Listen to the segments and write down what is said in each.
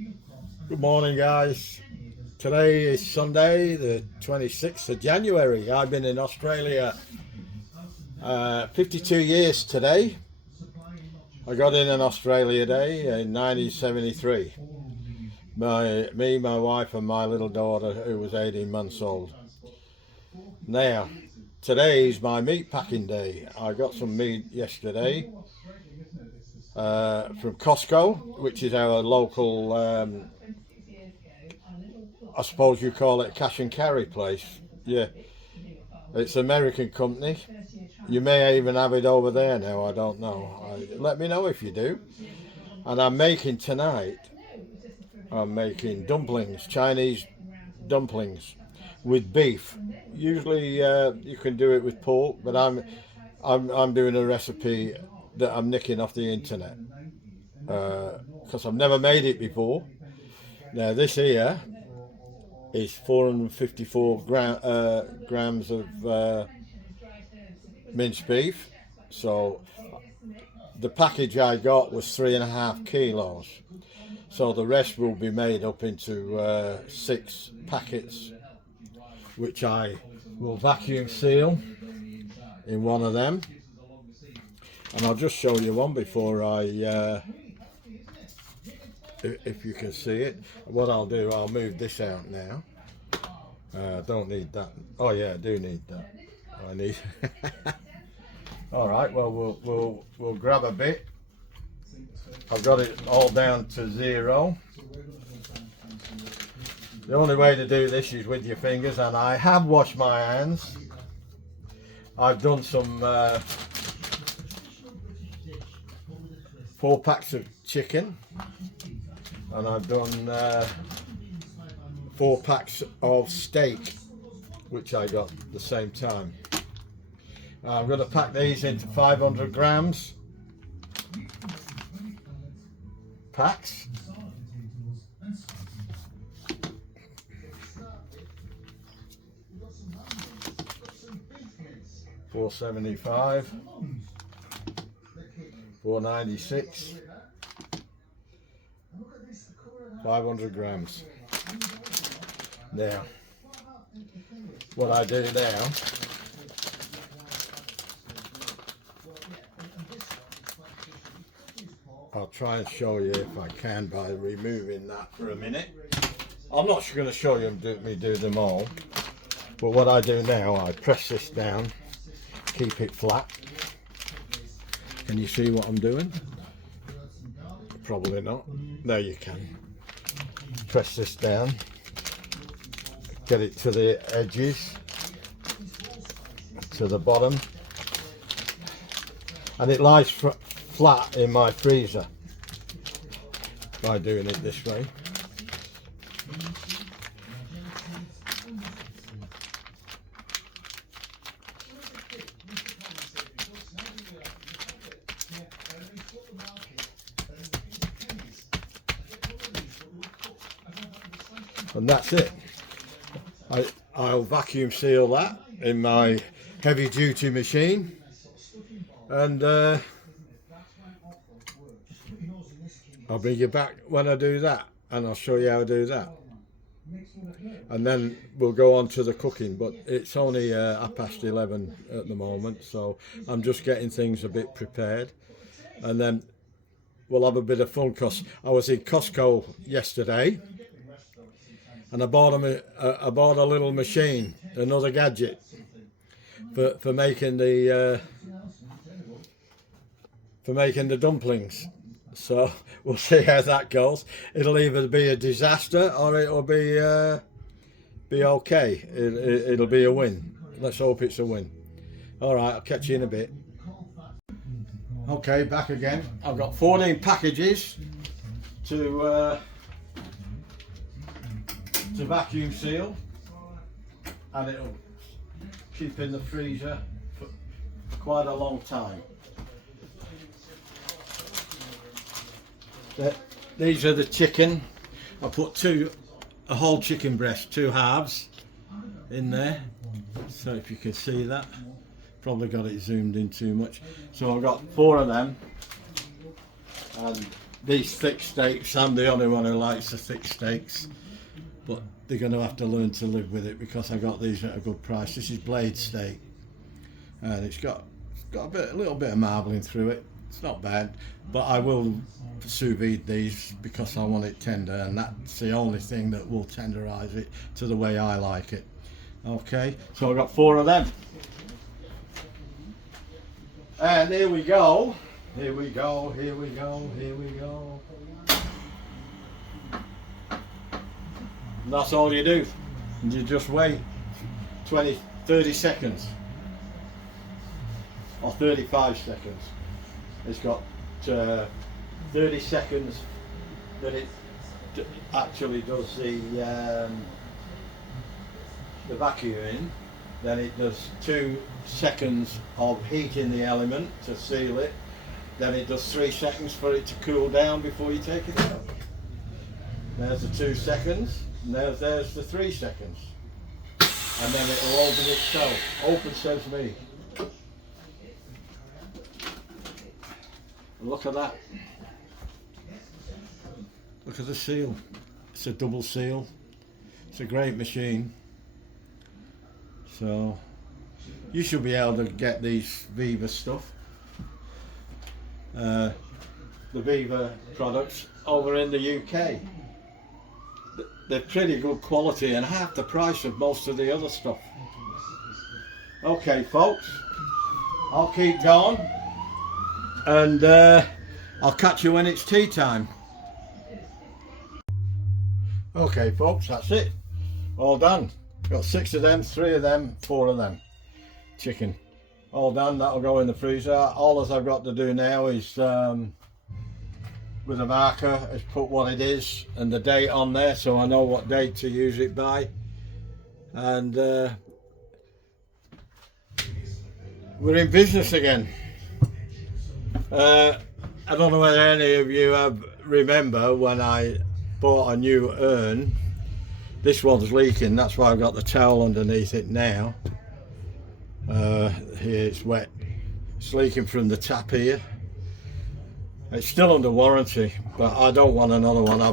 Good morning, guys. Today is Sunday, the 26th of January. I've been in Australia 52 years today. I got in Australia Day in 1973. Me, my wife, and my little daughter, who was 18 months old. Now, today is my meat packing day. I got some meat yesterday from Costco, which is our local, I suppose you call it cash and carry place. Yeah, it's an American company. You may even have it over there now, I don't know. Let me know if you do. And I'm making dumplings, Chinese dumplings with beef. Usually you can do it with pork, but I'm doing a recipe that I'm nicking off the internet because I've never made it before. Now this here is 454 grams of minced beef. So the package I got was 3.5 kilos. So the rest will be made up into 6 packets, which I will vacuum seal in one of them. And I'll just show you one before I, if you can see it. What I'll do, I'll move this out now. Don't need that. Oh yeah, I do need that. I need. All right. Well, we'll grab a bit. I've got it all down to 0. The only way to do this is with your fingers, and I have washed my hands. I've done some 4 packs of chicken, and I've done 4 packs of steak, which I got at the same time. I'm going to pack these into 500 grams packs. $4.75, $4.96, 500 grams. Now, what I do now, I'll try and show you if I can by removing that for a minute. I'm not going to show you me do them all, but what I do now, I press this down, keep it flat. Can you see what I'm doing? Probably not. There you can. Press this down, get it to the edges, to the bottom, and it lies flat in my freezer by doing it this way. And that's it. I'll vacuum seal that in my heavy duty machine, and I'll bring you back when I do that, and I'll show you how to do that, and then we'll go on to the cooking. But it's only 11:30 at the moment, so I'm just getting things a bit prepared, and then we'll have a bit of fun, because I was in Costco yesterday and I bought a little machine, another gadget for making the dumplings. So we'll see how that goes. It'll either be a disaster or it'll be okay. It'll be a win. Let's hope it's a win. All right, I'll catch you in a bit. Okay, back again. I've got 14 packages to vacuum seal, and it'll keep in the freezer for quite a long time. These are the chicken. I put a whole chicken breast, 2 halves in there, so if you can see that. Probably got it zoomed in too much. So I've got 4 of them, and these thick steaks. I'm the only one who likes the thick steaks, but they're going to have to learn to live with it because I got these at a good price. This is blade steak, and it's got a little bit of marbling through it. It's not bad, but I will sous vide these because I want it tender, and that's the only thing that will tenderize it to the way I like it. Okay, so I've got 4 of them. And here we go. Here we go, here we go, here we go. And that's all you do. And you just wait 30 seconds. Or 35 seconds. It's got 30 seconds that it actually does the vacuuming. Then it does 2 seconds of heating the element to seal it. Then it does 3 seconds for it to cool down before you take it out. There's the 2 seconds, and there's the 3 seconds. And then it'll open itself. Open says me. Look at that. Look at the seal. It's a double seal. It's a great machine. So you should be able to get these Viva stuff, the Viva products over in the UK. They're pretty good quality and half the price of most of the other stuff. Okay folks, I'll keep going, and I'll catch you when it's tea time. Okay folks, that's it, all done. Got 6 of them, 3 of them, 4 of them. Chicken. All done, that'll go in the freezer. All I've got to do now is, with a marker, is put what it is and the date on there so I know what date to use it by. And we're in business again. I don't know whether any of you remember when I bought a new urn. This one's leaking, that's why I've got the towel underneath it now. Here it's wet. It's leaking from the tap here. It's still under warranty, but I don't want another one. I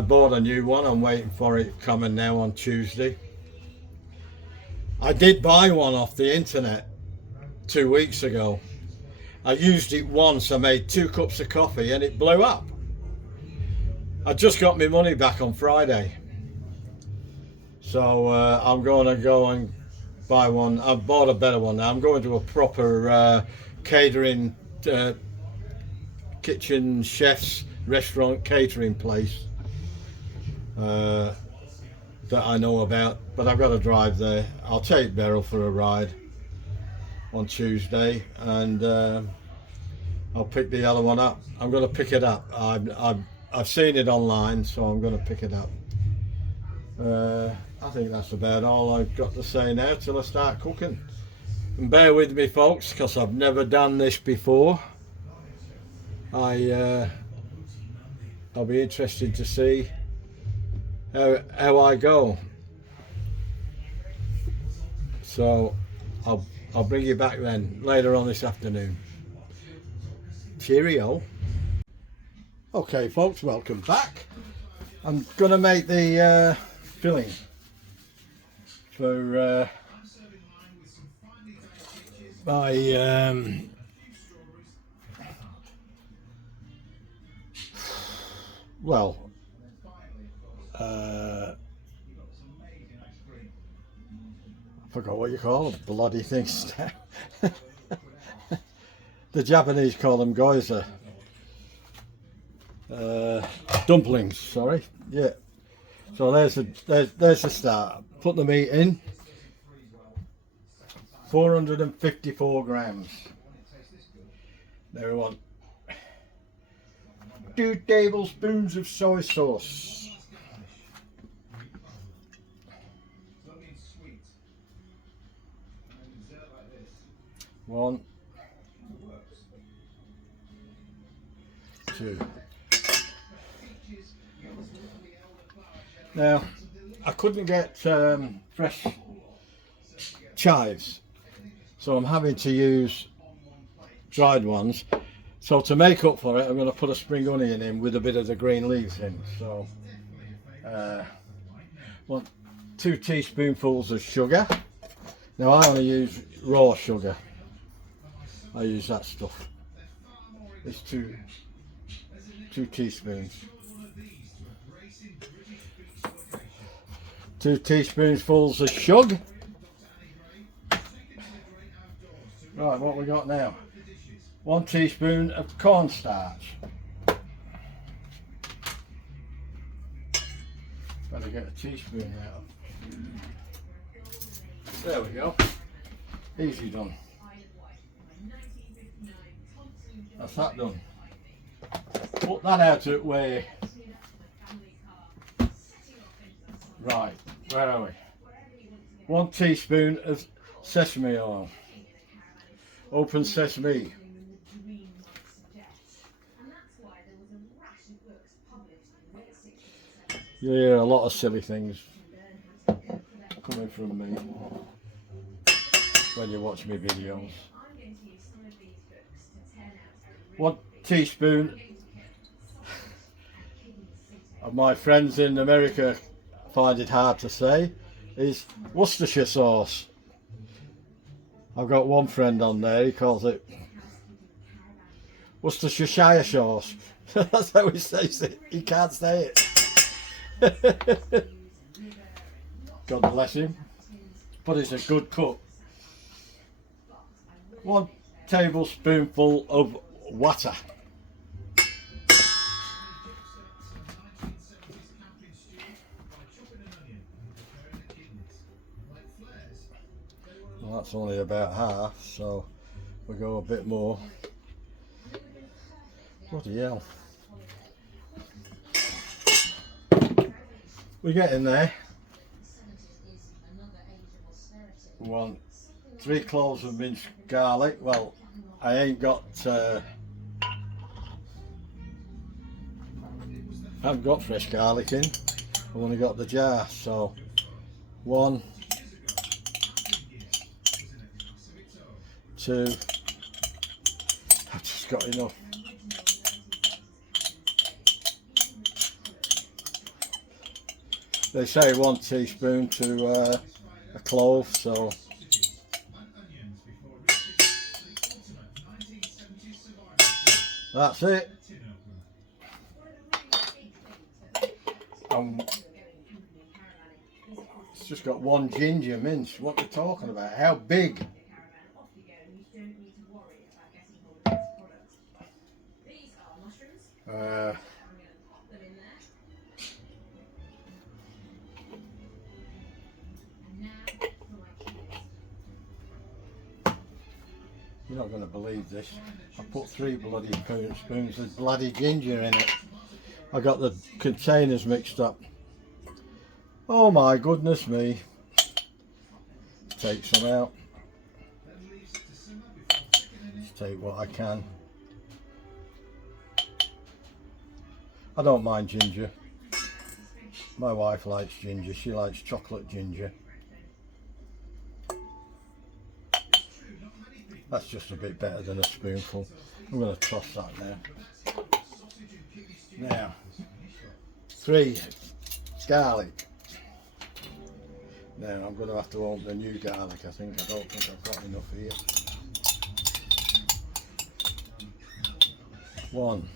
bought a new one. I'm waiting for it coming now on Tuesday. I did buy one off the internet 2 weeks ago. I used it once. I made 2 cups of coffee and it blew up. I just got my money back on Friday. So I'm going to go and buy one. I've bought a better one now. I'm going to a proper catering, kitchen chef's restaurant catering place that I know about, but I've got to drive there. I'll take Beryl for a ride on Tuesday, and I'll pick the other one up. I'm going to pick it up. I've seen it online, so I'm going to pick it up. I think that's about all I've got to say now till I start cooking. And bear with me folks, because I've never done this before. I'll be interested to see how I go. So I'll bring you back then later on this afternoon. Cheerio. Okay folks, welcome back. I'm gonna make the filling for my I forgot what you call them, bloody things now. The Japanese call them geyser. Dumplings, sorry. Yeah. So there's the start. Put the meat in. 454 grams. There we want 2 tablespoons of soy sauce. 1, 2. Now, I couldn't get fresh chives, so I'm having to use dried ones. So to make up for it, I'm going to put a spring onion in with a bit of the green leaves in. So, well, 2 teaspoonfuls of sugar. Now I only use raw sugar. I use that stuff. It's two teaspoons. 2 teaspoonfuls of sugar. Right, what we got now? 1 teaspoon of cornstarch. Better get a teaspoon out. There we go. Easy done. That's that done. Put that out of the way. Right, where are we? 1 teaspoon of sesame oil. Open sesame. You hear a lot of silly things coming from me when you watch my videos. 1 teaspoon of my friends in America find it hard to say is Worcestershire sauce. I've got one friend on there, he calls it Worcestershire sauce. That's how he says it. He can't say it. God bless him. But he's a good cook. 1 tablespoonful of water. Well, that's only about half, so we'll go a bit more. Bloody hell. We're getting there. We want 3 cloves of minced garlic. Well, I ain't got fresh garlic in. I've only got the jar, so 1, 2. I've just got enough. They say 1 teaspoon to a clove, so that's it. It's just got 1 ginger mince. What are you talking about? How big? You're not going to believe this. I put 3 bloody spoons of bloody ginger in it. I got the containers mixed up. Oh my goodness me. Take some out. Just take what I can. I don't mind ginger. My wife likes ginger. She likes chocolate ginger. That's just a bit better than a spoonful. I'm going to toss that now. Now, 3 garlic. Now I'm going to have to open the new garlic. I don't think I've got enough here. 1.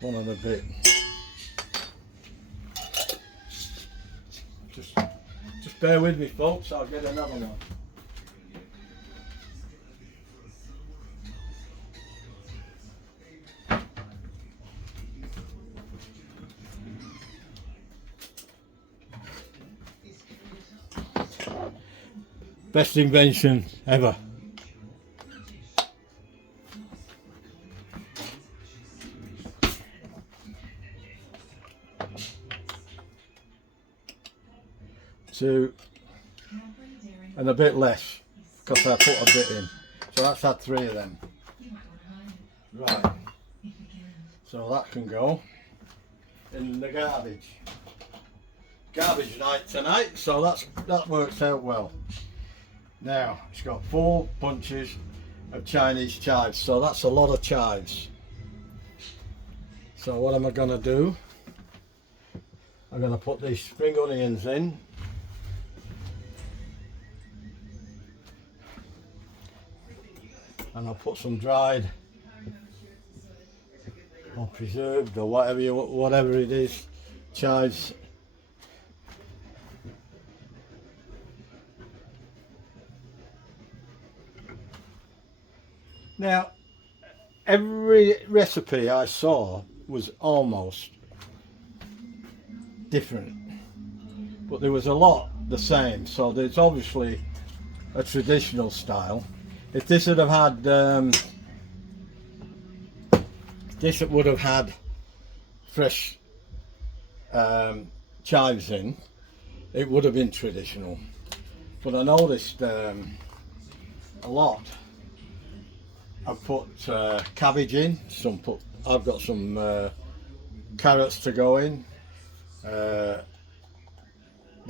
1 and a bit. Just bear with me, folks. I'll get another one. Best invention ever. Two and a bit less because I put a bit in, so that's had 3 of them. Right, so that can go in the garbage night tonight, so that works out well. Now it's got 4 bunches of Chinese chives, so that's a lot of chives. So what am I going to do? I'm going to put these spring onions in. And I'll put some dried or preserved or whatever it is, chives. Now, every recipe I saw was almost different, but there was a lot the same. So there's obviously a traditional style. If this would have had, this would have had fresh chives in, it would have been traditional. But I noticed a lot. I've put cabbage in. I've got some carrots to go in. They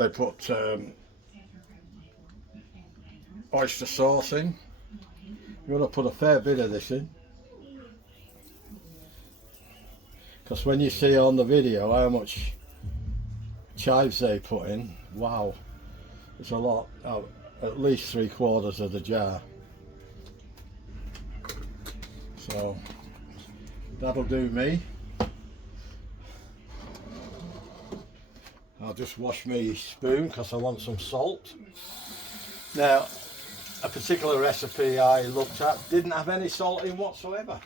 put oyster sauce in. I'm going to put a fair bit of this in, because when you see on the video how much chives they put in, wow, it's a lot. At least 3/4 of the jar. So that'll do me. I'll just wash my spoon because I want some salt. Now, a particular recipe I looked at didn't have any salt in whatsoever.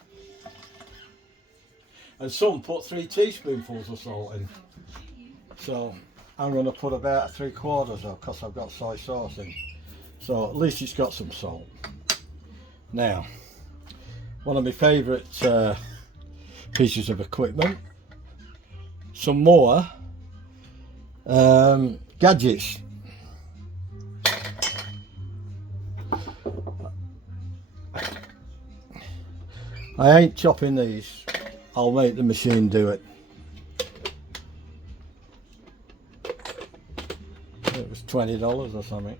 And some put 3 teaspoonfuls of salt in. So I'm going to put about 3/4 of, because I've got soy sauce in. So at least it's got some salt. Now, one of my favourite pieces of equipment, some more gadgets. I ain't chopping these, I'll make the machine do it. It was $20 or something.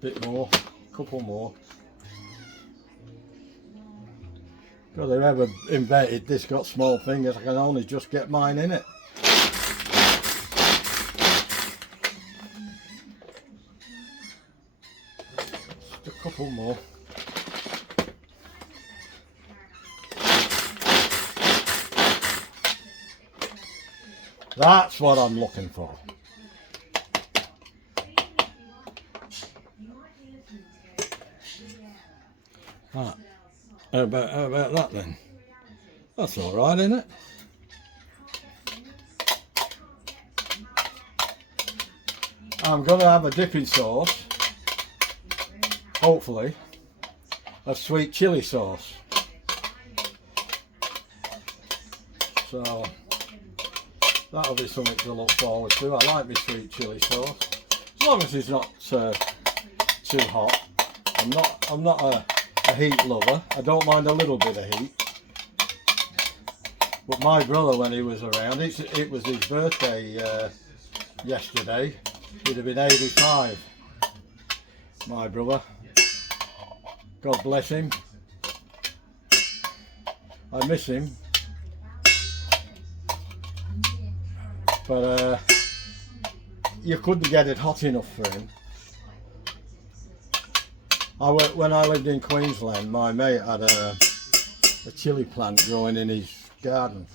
Bit more, couple more. God, whoever invented this got small fingers. I can only just get mine in it. Just a couple more. That's what I'm looking for. Right. How about that then? That's all right, isn't it? I'm going to have a dipping sauce, hopefully, of sweet chili sauce. So that'll be something to look forward to. I like my sweet chili sauce, as long as it's not too hot. I'm not a heat lover. I don't mind a little bit of heat. But my brother, when he was around, it was his birthday yesterday. He'd have been 85. My brother. God bless him. I miss him. But you couldn't get it hot enough for him. When I lived in Queensland, my mate had a chilli plant growing in his garden,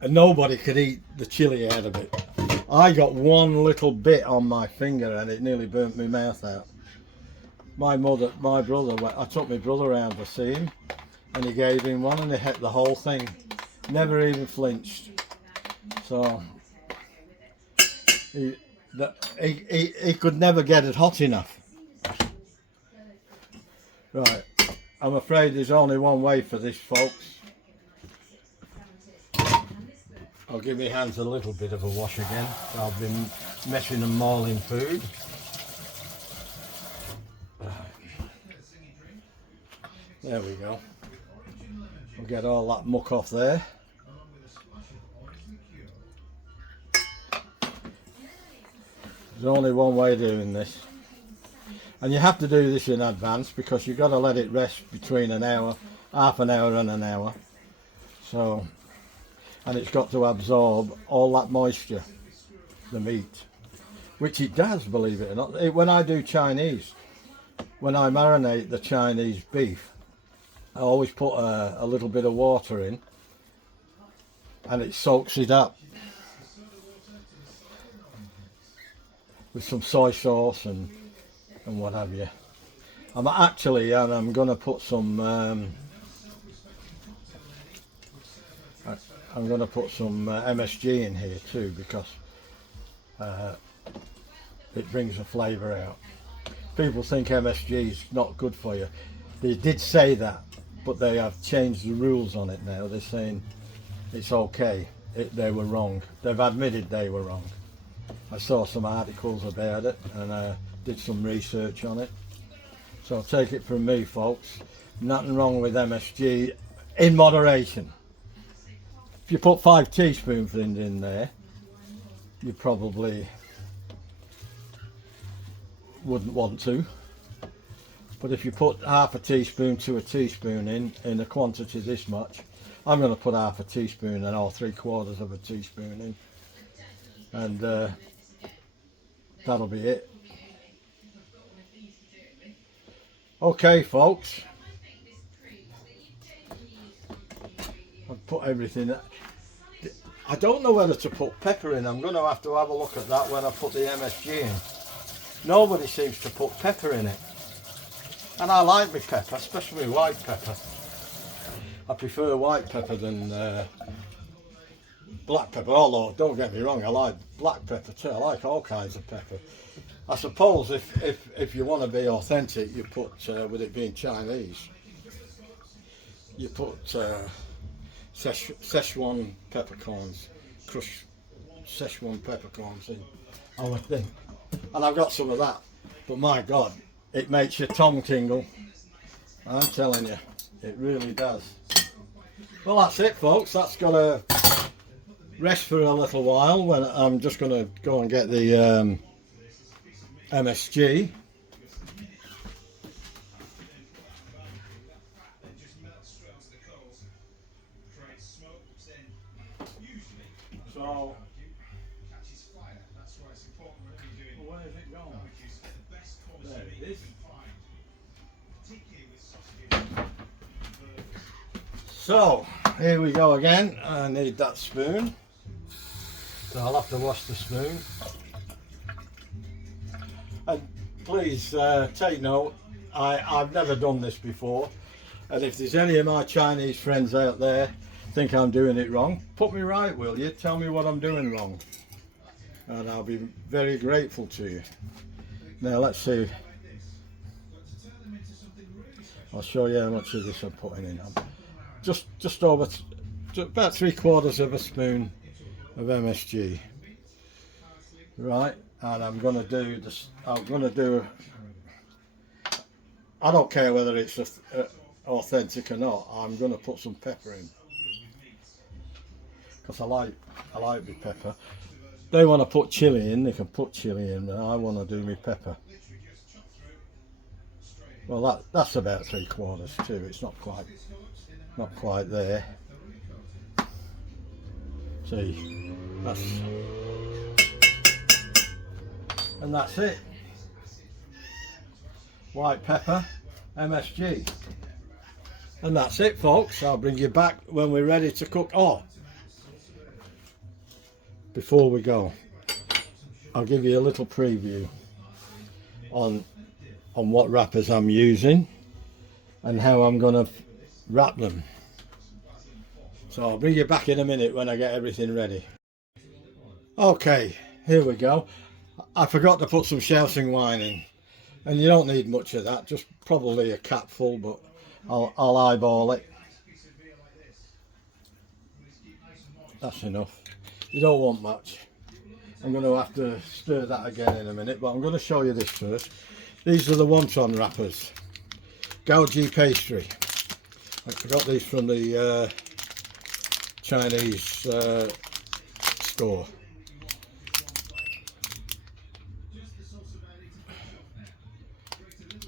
and nobody could eat the chilli out of it. I got one little bit on my finger and it nearly burnt my mouth out. I took my brother around to see him, and he gave him one and he hit the whole thing. Never even flinched. So he could never get it hot enough. Right, I'm afraid there's only one way for this, folks. I'll give my hands a little bit of a wash again. I've been meshing and mauling food. There we go. We'll get all that muck off there. There's only one way of doing this. And you have to do this in advance because you've got to let it rest between an hour, half an hour and an hour. So, and it's got to absorb all that moisture, the meat. Which it does, believe it or not. When I do Chinese, when I marinate the Chinese beef, I always put a little bit of water in and it soaks it up with some soy sauce and what have you. I'm going to put some MSG in here too, because it brings the flavour out. People think MSG is not good for you. They did say that, but they have changed the rules on it now. They're saying it's okay. They were wrong. They've admitted they were wrong. I saw some articles about it and I did some research on it. So take it from me, folks. Nothing wrong with MSG in moderation. If you put 5 teaspoonfuls in there, you probably wouldn't want to. But if you put half a teaspoon to a teaspoon in a quantity this much, I'm going to put half a teaspoon and or 3/4 of a teaspoon in, and that'll be it. Okay, folks, I've put everything. I don't know whether to put pepper in. I'm going to have a look at that when I put the MSG in. Nobody seems to put pepper in it. And I like my pepper, especially white pepper. I prefer white pepper than black pepper, although don't get me wrong, I like black pepper too. I like all kinds of pepper. I suppose if you want to be authentic, you put, with it being Chinese, you put Szechuan peppercorns, crushed Szechuan peppercorns in, I would think. And I've got some of that, but my God, it makes your tongue tingle. I'm telling you, it really does. Well, that's it, folks. That's got to rest for a little while. When I'm just going to go and get the MSG. So, where is it going? There it is. So, here we go again. I need that spoon. So I'll have to wash the spoon. And please take note, I've never done this before. And if there's any of my Chinese friends out there think I'm doing it wrong, put me right, will you? Tell me what I'm doing wrong. And I'll be very grateful to you. Now let's see. I'll show you how much of this I'm putting in. Just over, about 3/4 of a spoon of MSG. Right, and I'm going to do this. I don't care whether it's authentic or not. I'm going to put some pepper in because I like my pepper. They want to put chili in, they can put chili in, but I want to do my pepper. Well, that's about 3/4 too. It's not quite there. See, that's it. White pepper, MSG, and that's it, folks. I'll bring you back when we're ready to cook. Oh, before we go, I'll give you a little preview on what wrappers I'm using and how I'm going to wrap them. So I'll bring you back in a minute when I get everything ready. Okay, here we go. I forgot to put some Shaoxing wine in, and you don't need much of that, just probably a capful, but I'll eyeball it. That's enough. You don't want much. I'm going to have to stir that again in a minute, but I'm going to show you this first. These are the wonton wrappers, Gouji pastry. I got these from the Chinese store.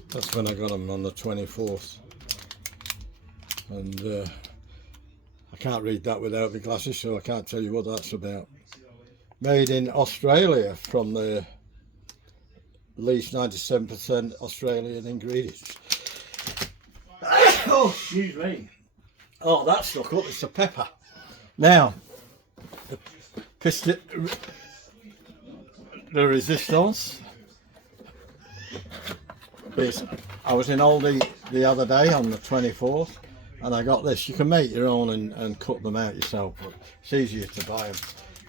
That's when I got them, on the 24th. And I can't read that without my glasses, so I can't tell you what that's about. Made in Australia, from the at least 97% Australian ingredients. Oh, excuse me. Oh, that's stuck up. It's a pepper. Now, the resistance is, I was in Aldi the other day on the 24th, and I got this. You can make your own and cut them out yourself, but it's easier to buy them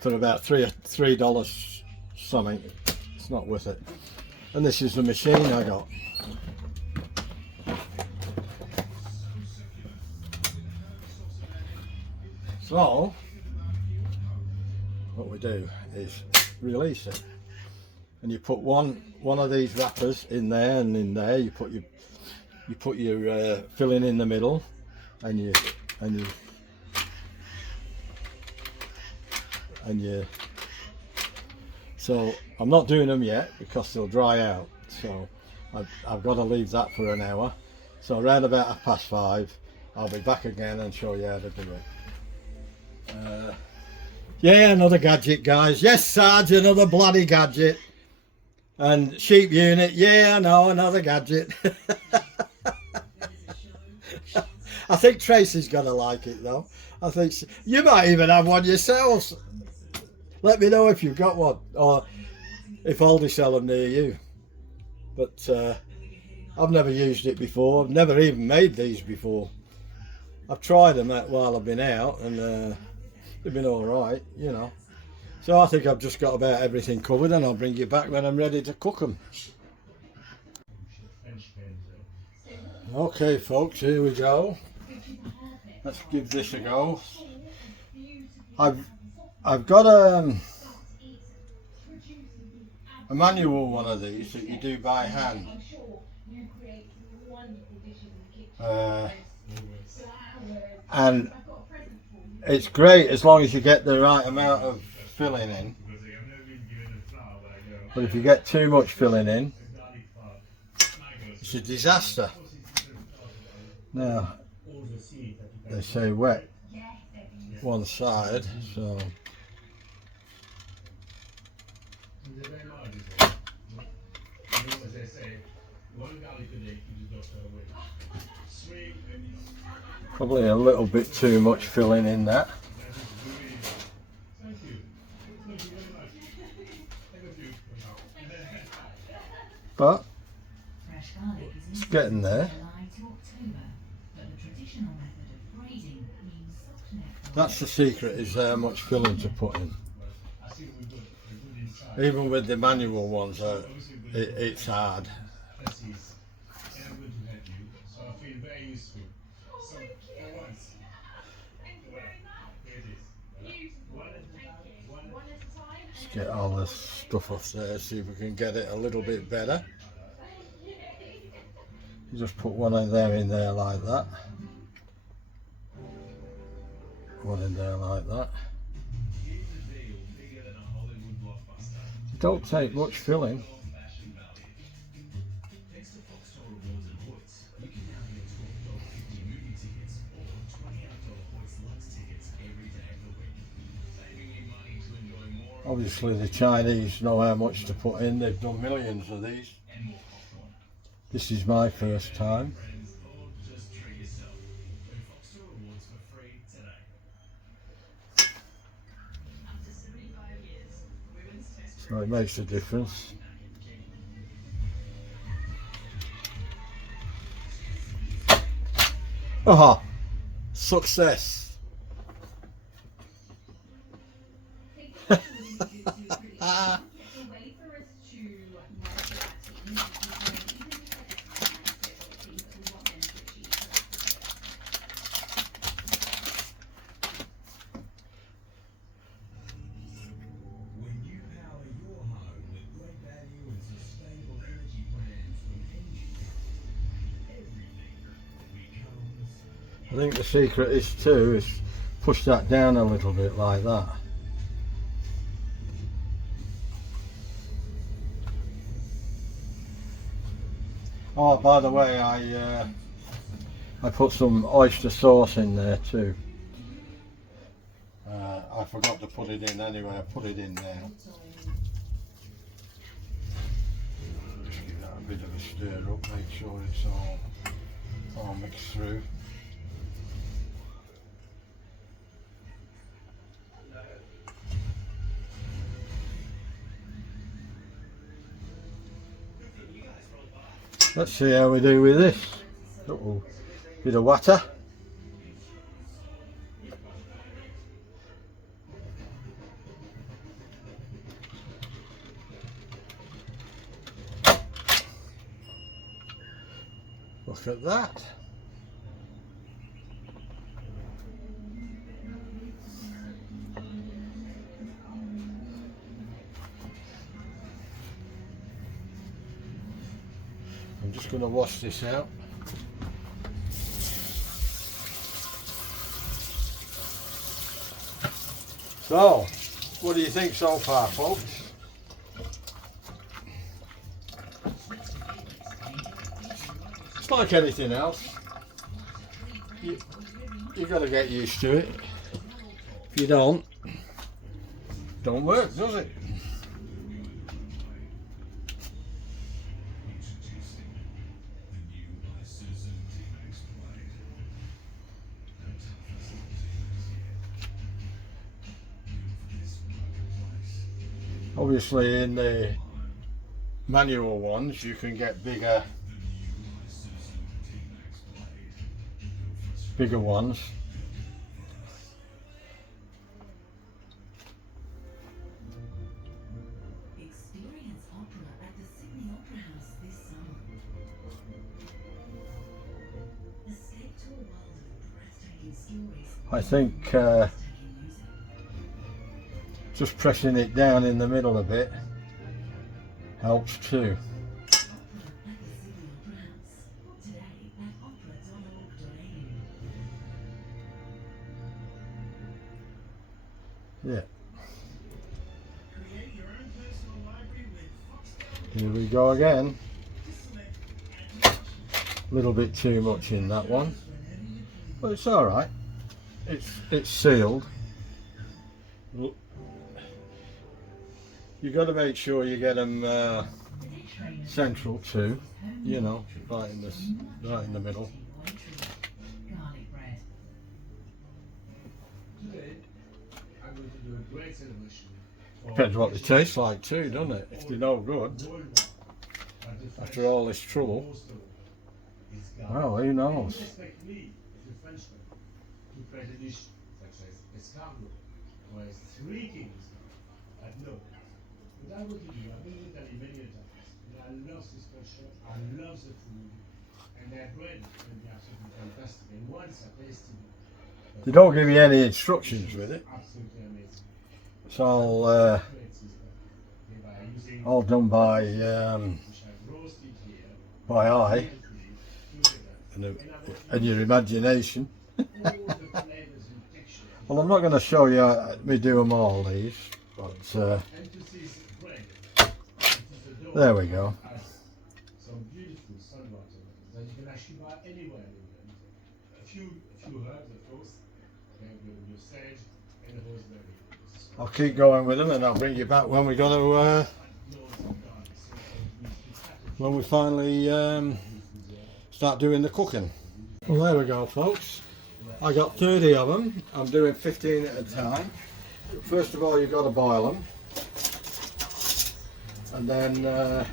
for about $3 something. It's not worth it. And this is the machine I got. So what we do is release it, and you put one of these wrappers in there, and in there you put your filling in the middle, and you so I'm not doing them yet because they'll dry out, so I've got to leave that for an hour. So around about 5:30 I'll be back again and show you how to do it. Yeah, another gadget, guys. Yes, Sarge, another bloody gadget. And sheep unit, yeah, I know, another gadget. I think Tracy's gonna like it though. I think you might even have one yourselves. Let me know if you've got one, or if Aldi sell them near you. But I've never used it before. I've never even made these before. I've tried them while I've been out, and they've been all right, you know. So I think I've just got about everything covered, and I'll bring you back when I'm ready to cook them. Okay, folks, here we go. Let's give this a go. I've got a manual one of these that you do by hand. And it's great as long as you get the right amount of filling in. But if you get too much filling in, it's a disaster. Now, they say wet one side, so probably a little bit too much filling in that. But it's getting there. That's the secret, is how much filling to put in. Even with the manual ones, it's hard. Let's get all this stuff off there, see if we can get it a little bit better. You just put one in there like that. One in there like that. It don't take much filling. Obviously the Chinese know how much to put in. They've done millions of these. This is my first time. So it makes a difference. Aha! Success! I think the secret is too is push that down a little bit like that. Oh, by the way, I put some oyster sauce in there too. I forgot to put it in anyway. I put it in now. Just give that a bit of a stir up, make sure it's all mixed through. Let's see how we do with this. Uh-oh. Bit of water. Look at that. I'm just going to wash this out. So, what do you think so far, folks? It's like anything else. You've got to get used to it. If you don't work, does it? Obviously in the manual ones you can get bigger ones. Experience opera at the Sydney Opera House this summer. Escape to a world of breathtaking stories. I think just pressing it down in the middle a bit helps too. Yeah. Here we go again. A little bit too much in that one, but it's all right. It's sealed. You got to make sure you get them central too. You know, right in the middle. Depends what they taste like too, doesn't it? If they're no good after all this trouble, well, who knows? They don't give you any instructions with it. It's all done by eye and your imagination. Well, I'm not going to show you me do them all these, but there we go. I'll keep going with them and I'll bring you back when we got to when we finally start doing the cooking. Well, there we go, folks. I got 30 of them. I'm doing 15 at a time. First of all, you've got to boil them, and then you're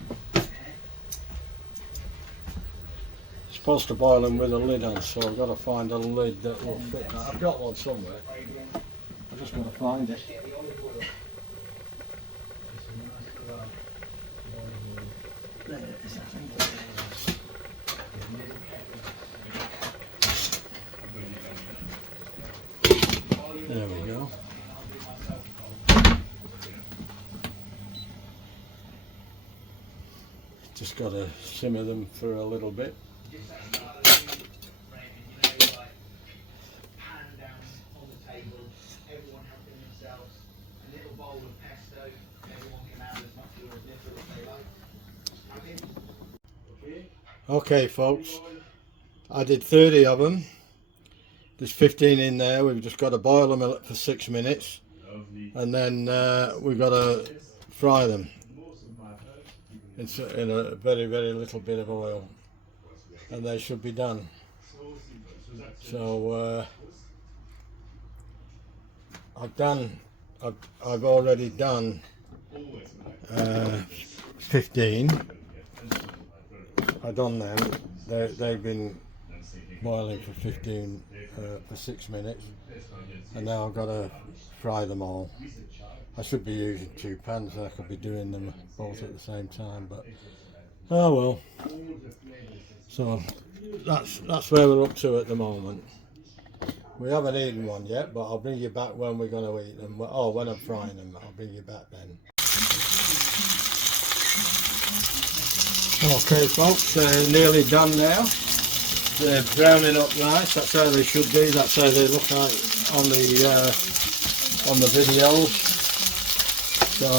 supposed to boil them with a lid on, so I've got to find a lid that will fit that. I've got one somewhere. I'm just going to find it. There it is, I think it is. There we go. Just got to simmer them for a little bit. Okay folks, I did 30 of them. There's 15 in there. We've just got to boil them for 6 minutes, and then we've got to fry them in a very little bit of oil, and they should be done. So I've already done 15. I've done them. They've been boiling for 6 minutes, and now I've got to fry them all. I should be using 2 pans, and I could be doing them both at the same time, but oh well. So that's where we're up to at the moment. We haven't eaten one yet, but I'll bring you back when we're going to eat them. Oh, when I'm frying them, I'll bring you back then. Okay folks, they're nearly done now. They're browning up nice. That's how they should be. That's how they look like on the videos. So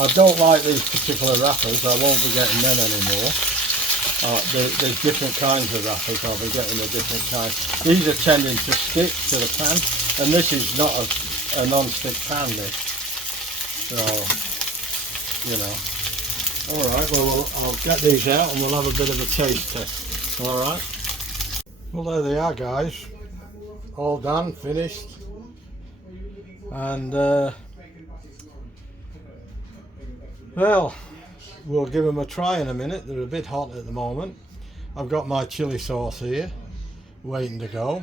I don't like these particular wrappers. I won't be getting them anymore. There's different kinds of wrappers. I'll be getting a different kind. These are tending to stick to the pan, and this is not a non-stick pan. This, so you know. Alright, well I'll get these out and we'll have a bit of a taste test. Alright. Well, there they are guys. All done, finished. And well, we'll give them a try in a minute. They're a bit hot at the moment. I've got my chili sauce here, waiting to go.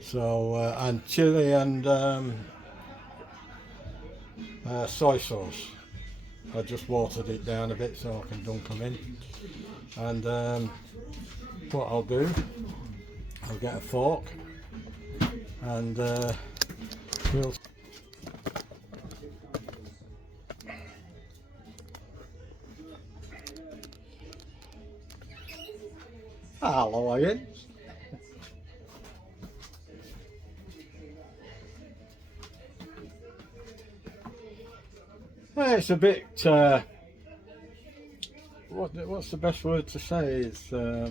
So, and chili and soy sauce. I just watered it down a bit so I can dunk them in. And what I'll do, I'll get a fork and we'll... Hello again. It's a bit, what's the best word to say? It's a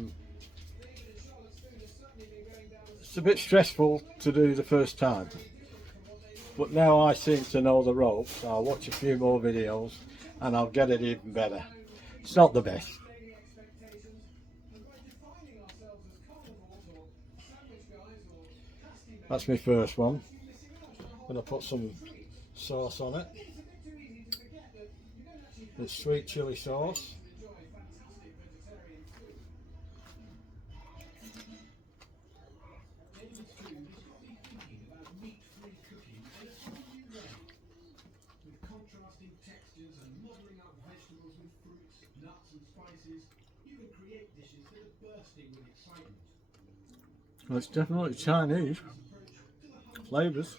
bit stressful to do the first time. But now I seem to know the ropes. I'll watch a few more videos and I'll get it even better. It's not the best. That's my first one. I'm going to put some sauce on it. It's sweet chili sauce. Well, it's definitely Chinese flavours.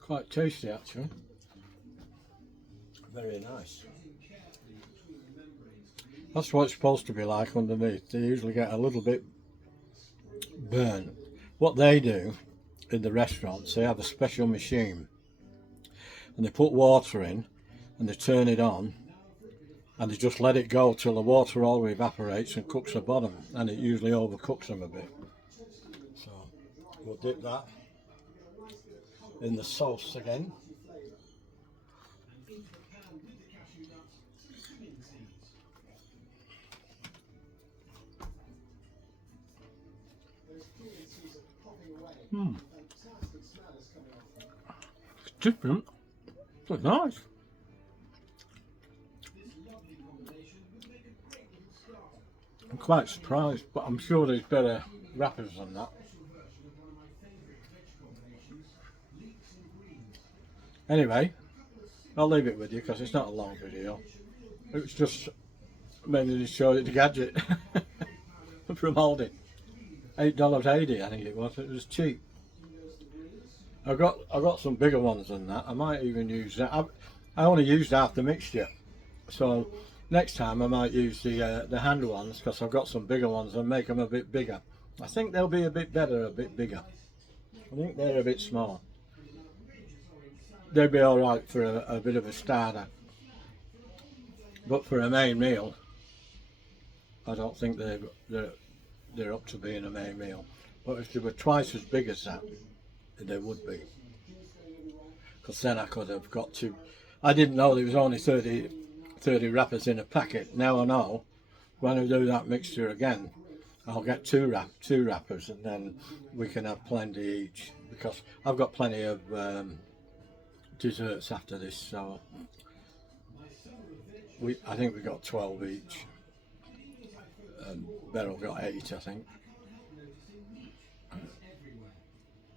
Quite tasty actually. Very nice. That's what it's supposed to be like underneath. They usually get a little bit burnt. What they do in the restaurants, they have a special machine and they put water in and they turn it on and they just let it go till the water all evaporates and cooks the bottom, and it usually overcooks them a bit. So we'll dip that in the sauce again. It's different, but nice. I'm quite surprised, but I'm sure there's better wrappers than that. Anyway, I'll leave it with you because it's not a long video. It's just mainly to show you the gadget from Aldi. $8.80 I think it was. It was cheap. I got some bigger ones than that. I might even use that. I only used half the mixture, so Next time I might use the hand ones, because I've got some bigger ones, and make them a bit bigger. I think they'll be a bit better, a bit bigger. I think they're a bit small. They'd be all right for a bit of a starter, but for a main meal, I don't think they're up to being a main meal. But if they were twice as big as that, they would be. Because then I could have got to. I didn't know there was only 30 wrappers in a packet. Now I know. When I do that mixture again, I'll get two wrappers, and then we can have plenty each. Because I've got plenty of desserts after this, so I think we got 12 each. And Beryl got 8, I think.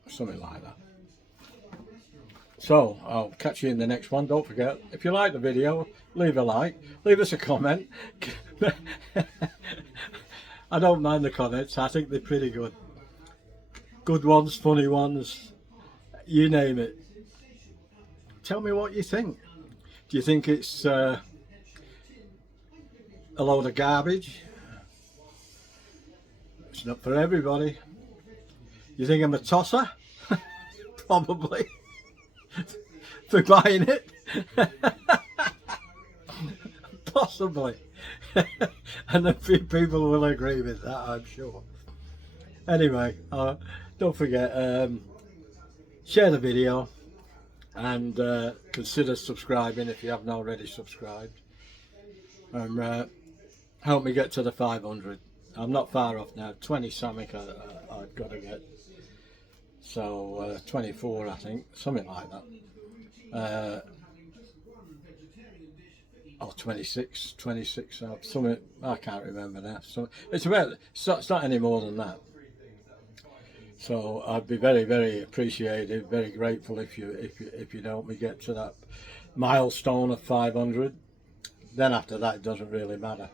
Something like that. So I'll catch you in the next one. Don't forget, if you like the video, leave a like, leave us a comment. I don't mind the comments. I think they're pretty good. Good ones, funny ones, you name it. Tell me what you think. Do you think it's a load of garbage? It's not for everybody. You think I'm a tosser? Probably. For buying it? Possibly. And a few people will agree with that, I'm sure. Anyway, don't forget, share the video, and consider subscribing if you haven't already subscribed. Help me get to the 500. I'm not far off now. 20 something I've got to get. So 24, I think, something like that. Or 26, something, I can't remember now. So it's not any more than that. So I'd be very, very appreciative, very grateful if you help me get to that milestone of 500. Then after that, it doesn't really matter.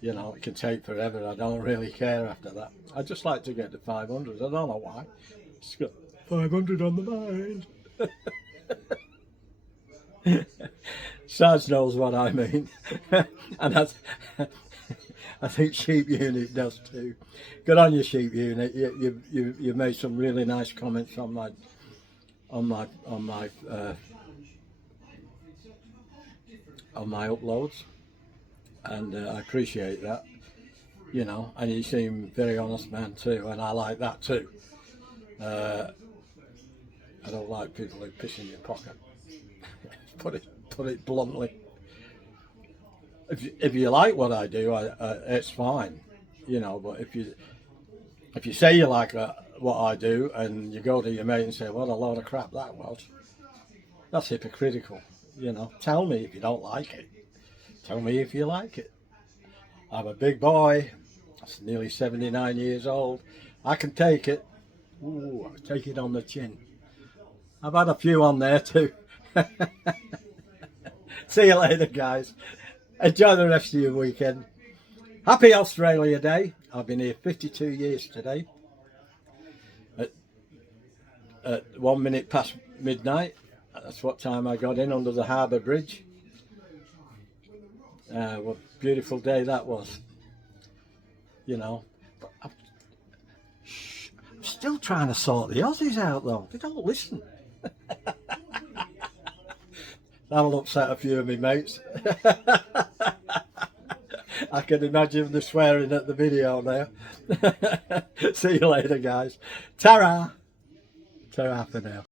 You know, it can take forever. I don't really care after that. I just like to get to 500. I don't know why. It's got 500 on the mind. Saz knows what I mean. And I think Sheep Unit does too. Good on you, Sheep Unit. You made some really nice comments on my uploads, and I appreciate that. You know, and you seem very honest man too, and I like that too. I don't like people who piss in your pocket. Put it bluntly. If you like what I do, it's fine, you know. But if you say you like what I do, and you go to your mate and say, "What a load of crap that was," that's hypocritical. You know, tell me if you don't like it. Tell me if you like it. I'm a big boy. I'm nearly 79 years old. I can take it. Ooh, I take it on the chin. I've had a few on there too. See you later, guys. Enjoy the rest of your weekend. Happy Australia Day. I've been here 52 years today. At 1 minute past midnight. That's what time I got in under the harbour bridge. What a beautiful day that was. You know. But I'm still trying to sort the Aussies out though. They don't listen. That'll upset a few of me mates. I can imagine the swearing at the video now. See you later, guys. Ta-ra! Ta-ra for now.